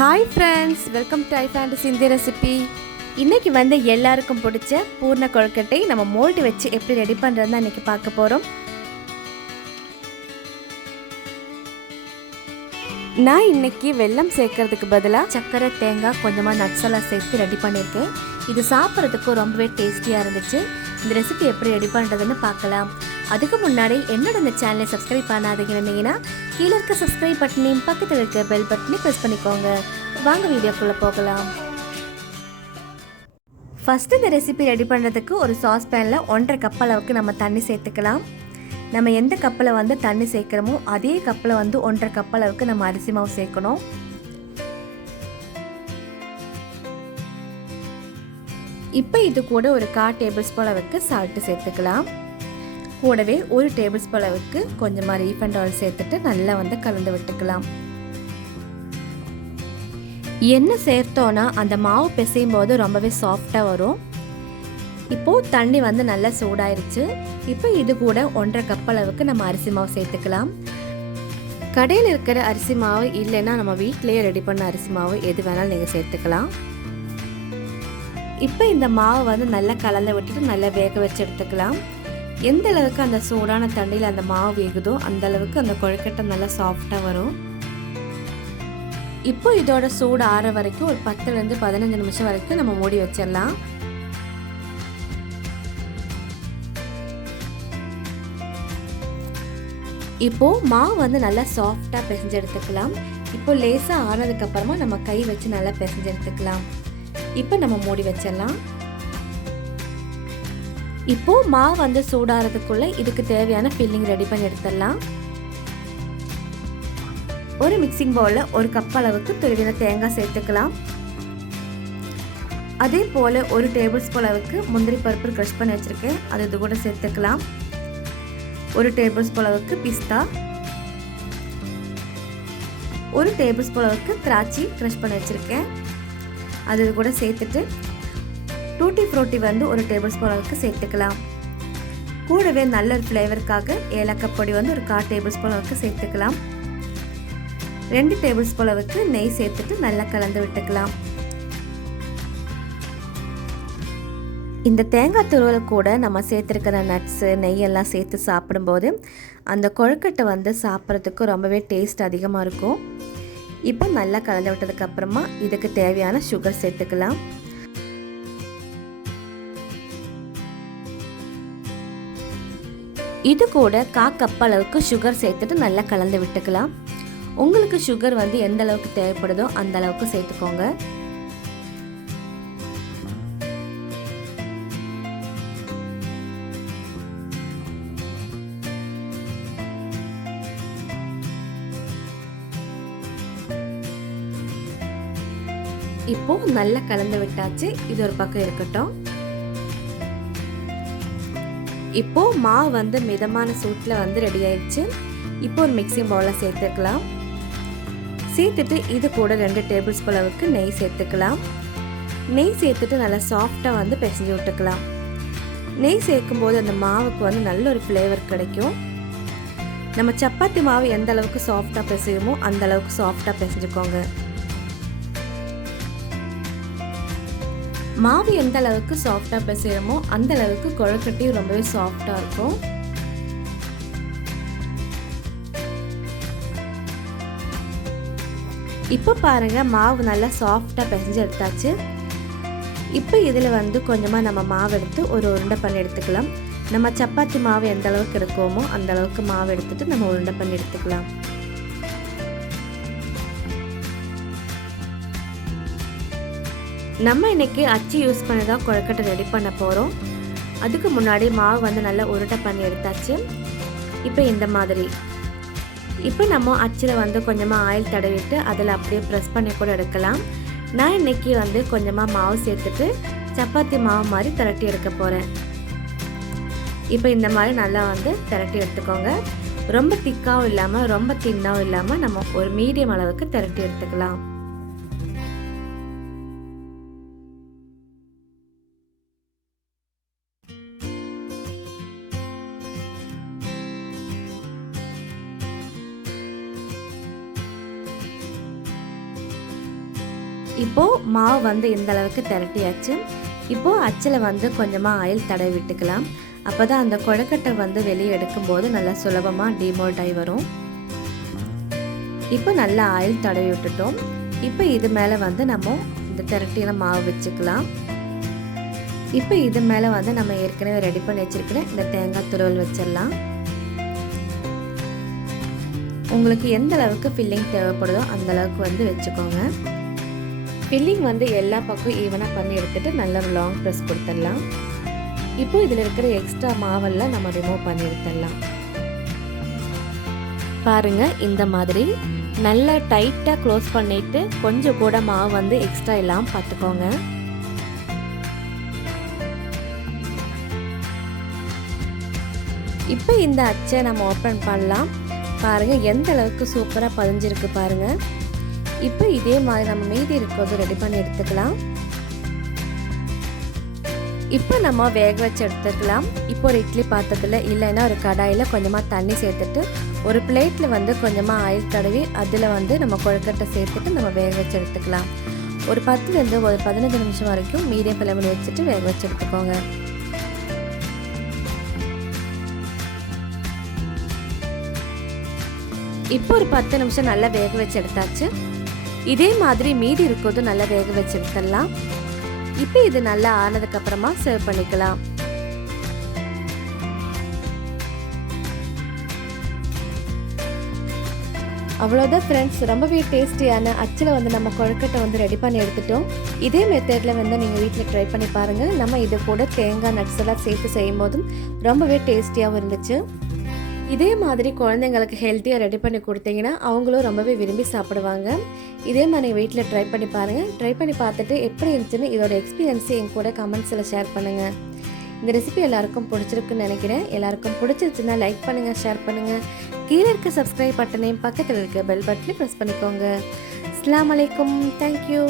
Hi friends, welcome to iFantasy இந்த recipe. இன்னைக்கு வந்து எல்லாருக்கும் பிடிச்ச பூர்ண கொழுக்கட்டை நம்ம மோல்ட் வச்சு எப்படி ரெடி பண்றதுன்னு இன்னைக்கு பார்க்க போறோம். நான் இன்னைக்கு வெல்லம் சேர்க்கிறதுக்கு பதிலா சக்கரை, தேங்காய், கொஞ்சமா நட்ஸ் எல்லாம் சேர்த்து ரெடி பண்ணியிருக்கேன். இது சாப்பிட்றதுக்கு ரொம்பவே டேஸ்டியா இருந்துச்சு. இந்த ரெசிபி எப்படி ரெடி பண்றதுன்னு பார்க்கலாம். அதுக்கு முன்னாடி என்னோட இந்த சேனலை சப்ஸ்கிரைப் பண்ணாதீங்கன்னா கீழே இருக்க சப்ஸ்கிரைப் பட்டனையும் பக்கத்தில் இருக்க பெல் பட்டனையும் ப்ரெஸ் பண்ணிக்கோங்க. வாங்க வீடியோக்குள்ளே போகலாம். ஃபஸ்ட்டு இந்த ரெசிபி ரெடி பண்ணுறதுக்கு ஒரு சாஸ் பேனில் 1.5 கப் அளவுக்கு நம்ம தண்ணி சேர்த்துக்கலாம். நம்ம எந்த கப்பில் வந்து தண்ணி சேர்க்குறோமோ அதே கப்பில் வந்து 1.5 கப் அளவுக்கு நம்ம அரிசி மாவு சேர்க்கணும். இப்போ இது கூட ஒரு 1/4 டேபிள் ஸ்பூன் அளவுக்கு சால்ட்டு சேர்த்துக்கலாம். கூடவே 1 டேபிள் ஸ்பூன் அளவுக்கு கொஞ்சமாக ரீஃபைண்ட் ஆயில் சேர்த்துட்டு நல்லா வந்து கலந்து விட்டுக்கலாம். எண்ணெய் சேர்த்தோன்னா அந்த மாவு பிசையும் போது ரொம்பவே சாஃப்டாக வரும். இப்போது தண்ணி வந்து நல்லா சூடாயிருச்சு. இப்போ இது கூட 1.5 கப் அளவுக்கு நம்ம அரிசி மாவு சேர்த்துக்கலாம். கடையில் இருக்கிற அரிசி மாவு இல்லைன்னா நம்ம வீட்டிலேயே ரெடி பண்ண அரிசி மாவு எது வேணாலும் நீங்கள் சேர்த்துக்கலாம். இப்போ இந்த மாவு வந்து நல்லா கலந்து விட்டுட்டு நல்லா வேக வச்சு எடுத்துக்கலாம். எந்த அளவுக்கு அந்த சூடான தண்ணியில் அந்த மாவு வேகுதோ அந்த அளவுக்கு அந்த கொழுக்கட்டை நல்லா சாஃப்டாக வரும். இப்போ இதோட சூடு ஆற வரைக்கும் ஒரு 10லேருந்து 15 நிமிஷம் வரைக்கும் நம்ம மூடி வச்சிடலாம். இப்போ மாவு வந்து நல்லா சாஃப்டாக பிசைஞ்சு எடுத்துக்கலாம். இப்போ லேசாக ஆனதுக்கப்புறமா நம்ம கை வச்சு நல்லா பிசைஞ்சு எடுத்துக்கலாம். இப்போ நம்ம மூடி வச்சிடலாம். இப்போ மாவு வந்து சூடாகிறதுக்குள்ள இதுக்கு தேவையான ஃபில்லிங் ரெடி பண்ணி எடுத்துடலாம். ஒரு மிக்சிங் பவுலில் 1 கப் அளவுக்கு துருவின தேங்காய் சேர்த்துக்கலாம். அதே போல் 1 டேபிள் ஸ்பூன் அளவுக்கு முந்திரி பருப்பு க்ரஷ் பண்ணி வச்சுருக்கேன், அது இது கூட சேர்த்துக்கலாம். 1 டேபிள் ஸ்பூன் அளவுக்கு பிஸ்தா, 1 டேபிள் ஸ்பூன் அளவுக்கு திராட்சை க்ரஷ் பண்ணி வச்சுருக்கேன், அது இது கூட சேர்த்துட்டு டூட்டி ஃப்ரூட்டி வந்து 1 டேபிள் ஸ்பூன் அளவுக்கு சேர்த்துக்கலாம். கூடவே நல்ல ஒரு ஃப்ளேவருக்காக ஏலக்காய் பொடி வந்து ஒரு 1/4 டேபிள் ஸ்பூன் அளவுக்கு சேர்த்துக்கலாம். 2 டேபிள் ஸ்பூன் அளவுக்கு நெய் சேர்த்துட்டு நல்லா கலந்து விட்டுக்கலாம். இந்த தேங்காய் துருவல் கூட நம்ம சேர்த்துருக்கிற நட்ஸு, நெய்யெல்லாம் சேர்த்து சாப்பிடும்போது அந்த கொழுக்கட்டை வந்து சாப்பிட்றதுக்கு ரொம்பவே டேஸ்ட் அதிகமாக இருக்கும். இப்போ நல்லா கலந்து விட்டதுக்கப்புறமா இதுக்கு தேவையான சுகர் சேர்த்துக்கலாம். இது கூட 1/4 கப் அளவுக்கு சுகர் சேர்த்துட்டு நல்லா கலந்து விட்டுக்கலாம். உங்களுக்கு சுகர் வந்து எந்த அளவுக்கு தேவைப்படுதோ அந்த அளவுக்கு சேர்த்துக்கோங்க. இப்போ நல்லா கலந்து விட்டாச்சு. இது ஒரு பக்கம் இருக்கட்டும். இப்போ மாவு வந்து மிதமான சூட்டில் வந்து ரெடி ஆயிடுச்சு. இப்போ ஒரு மிக்சிங் பவுலில் சேர்த்துக்கலாம். சேர்த்துட்டு இது கூட 2 டேபிள் ஸ்பூன் அளவுக்கு நெய் சேர்த்துக்கலாம். நெய் சேர்த்துட்டு நல்லா சாஃப்டாக வந்து பிசைஞ்சு விட்டுக்கலாம். நெய் சேர்க்கும் போது அந்த மாவுக்கு வந்து நல்ல ஒரு ஃப்ளேவர் கிடைக்கும். நம்ம சப்பாத்தி மாவு எந்த அளவுக்கு சாஃப்டாக பிசையுமோ அந்த அளவுக்கு சாஃப்டாக பிசைஞ்சுக்கோங்க. மாவு எந்த அளவுக்கு சாஃப்டாக பிசையுமோ அந்த அளவுக்கு கொழுக்கட்டையும் ரொம்பவே சாஃப்டாக இருக்கும். இப்போ பாருங்க, மாவு நல்லா சாஃப்டாக பிசைஞ்சு எடுத்தாச்சு. இப்போ இதில் வந்து கொஞ்சமாக நம்ம மாவு எடுத்து ஒரு உருண்டை பண்ணி எடுத்துக்கலாம். நம்ம சப்பாத்தி மாவு எந்த அளவுக்கு எடுக்கோமோ அந்த அளவுக்கு மாவு எடுத்துட்டு நம்ம உருண்டை பண்ணி எடுத்துக்கலாம். நம்ம இன்னைக்கு அச்சு யூஸ் பண்ணி தான் கொழுக்கட்டை ரெடி பண்ண போகிறோம். அதுக்கு முன்னாடி மாவு வந்து நல்லா உருண்டை பண்ணி எடுத்தாச்சு. இப்போ இந்த மாதிரி இப்போ நம்ம அச்சில் வந்து கொஞ்சமாக ஆயில் தடவிட்டு அதில் அப்படியே ப்ரெஸ் பண்ணி கூட எடுக்கலாம். நான் இன்னைக்கு வந்து கொஞ்சமாக மாவு சேர்த்துட்டு சப்பாத்தி மாவு மாதிரி திரட்டி எடுக்க போகிறேன். இப்போ இந்த மாதிரி நல்லா வந்து திரட்டி எடுத்துக்கோங்க. ரொம்ப திக்காகவும் இல்லாமல் ரொம்ப தின்னாகவும் இல்லாமல் நம்ம ஒரு மீடியம் அளவுக்கு திரட்டி எடுத்துக்கலாம். இப்போது மாவு வந்து இந்த அளவுக்கு திரட்டியாச்சு. இப்போது அச்சில் வந்து கொஞ்சமாக ஆயில் தடவி விட்டுக்கலாம். அப்போ தான் அந்த கொழுக்கட்டை வந்து வெளியே எடுக்கும்போது நல்லா சுலபமாக டிமோல்ட் ஆகி வரும். இப்போ நல்லா ஆயில் தடவி விட்டுட்டோம். இப்போ இது மேலே வந்து நம்ம இந்த திரட்டின மாவு வச்சுக்கலாம். இப்போ இது மேலே வந்து நம்ம ஏற்கனவே ரெடி பண்ணி வச்சுருக்கிற இந்த தேங்காய் துருவல் வச்சிடலாம். உங்களுக்கு எந்த அளவுக்கு ஃபில்லிங் தேவைப்படுதோ அந்த அளவுக்கு வந்து வச்சுக்கோங்க. ஃபில்லிங் வந்து எல்லா பக்கம் ஈவனாக பண்ணி எடுத்துகிட்டு நல்லா லாங் ப்ரெஸ் கொடுத்துடலாம். இப்போ இதில் இருக்கிற எக்ஸ்ட்ரா மாவெல்லாம் நம்ம ரிமூவ் பண்ணி எடுத்துடலாம். பாருங்கள், இந்த மாதிரி நல்லா டைட்டாக க்ளோஸ் பண்ணிவிட்டு கொஞ்சம் கூட மாவு வந்து எக்ஸ்ட்ரா இல்லாமல் பார்த்துக்கோங்க. இப்போ இந்த அச்சை நம்ம ஓப்பன் பண்ணலாம். பாருங்கள் எந்த அளவுக்கு சூப்பராக பதிஞ்சிருக்கு பாருங்கள். இப்போ இதே மாதிரி நம்ம மீதி இருக்கிறது ரெடி பண்ணி எடுத்துக்கலாம். இப்போ நம்ம வேக வச்சு எடுத்துக்கலாம். இப்போ ஒரு இட்லி பாத்திரத்தில் இல்லைன்னா ஒரு கடாயில் கொஞ்சமாக தண்ணி சேர்த்துட்டு ஒரு பிளேட்டில் வந்து கொஞ்சமாக ஆயில் தடவி அதில் வந்து நம்ம கொழுக்கட்டை சேர்த்துட்டு நம்ம வேக வச்சு எடுத்துக்கலாம். ஒரு 10லேருந்து ஒரு 15 நிமிஷம் வரைக்கும் மீடியம் ஃப்ளேமில் வச்சுட்டு வேக வச்சு எடுத்துக்கோங்க. இப்போ ஒரு 10 நிமிஷம் நல்லா வேக வச்சு எடுத்தாச்சு. இதே மாதிரி மீதி இருக்கிறது நல்லா வேக வச்சு எடுத்துடலாம். இப்போ இது நல்லா ஆனதுக்கப்புறமா சர்வ் பண்ணிக்கலாம். அவ்வளோதான் ஃப்ரெண்ட்ஸ், ரொம்பவே டேஸ்டியான அச்சில் வந்து நம்ம கொழுக்கட்டை வந்து ரெடி பண்ணி எடுத்துட்டோம். இதே மெத்தடில் வந்து நீங்கள் வீட்டில் ட்ரை பண்ணி பாருங்கள். நம்ம இது கூட தேங்காய் நட்ஸ் எல்லாம் சேர்த்து செய்யும் போதும் ரொம்பவே டேஸ்டியாகவும் இருந்துச்சு. இதே மாதிரி குழந்தைங்களுக்கு ஹெல்த்தியாக ரெடி பண்ணி கொடுத்தீங்கன்னா அவங்களும் ரொம்பவே விரும்பி சாப்பிடுவாங்க. இதே மாதிரி வீட்டில் ட்ரை பண்ணி பாருங்கள். ட்ரை பண்ணி பார்த்துட்டு எப்படி இருந்துச்சுன்னு இதோட எக்ஸ்பீரியன்ஸை என் கூட கமெண்ட்ஸில் ஷேர் பண்ணுங்கள். இந்த ரெசிபி எல்லாருக்கும் பிடிச்சிருக்குன்னு நினைக்கிறேன். எல்லாருக்கும் பிடிச்சிருச்சுன்னா லைக் பண்ணுங்கள், ஷேர் பண்ணுங்கள். கீழே இருக்க சப்ஸ்கிரைப் பட்டனையும் பக்கத்தில் இருக்க பெல் பட்டனையும் ப்ரெஸ் பண்ணிக்கோங்க. அஸ்ஸலாமு அலைக்கும். தேங்க்யூ.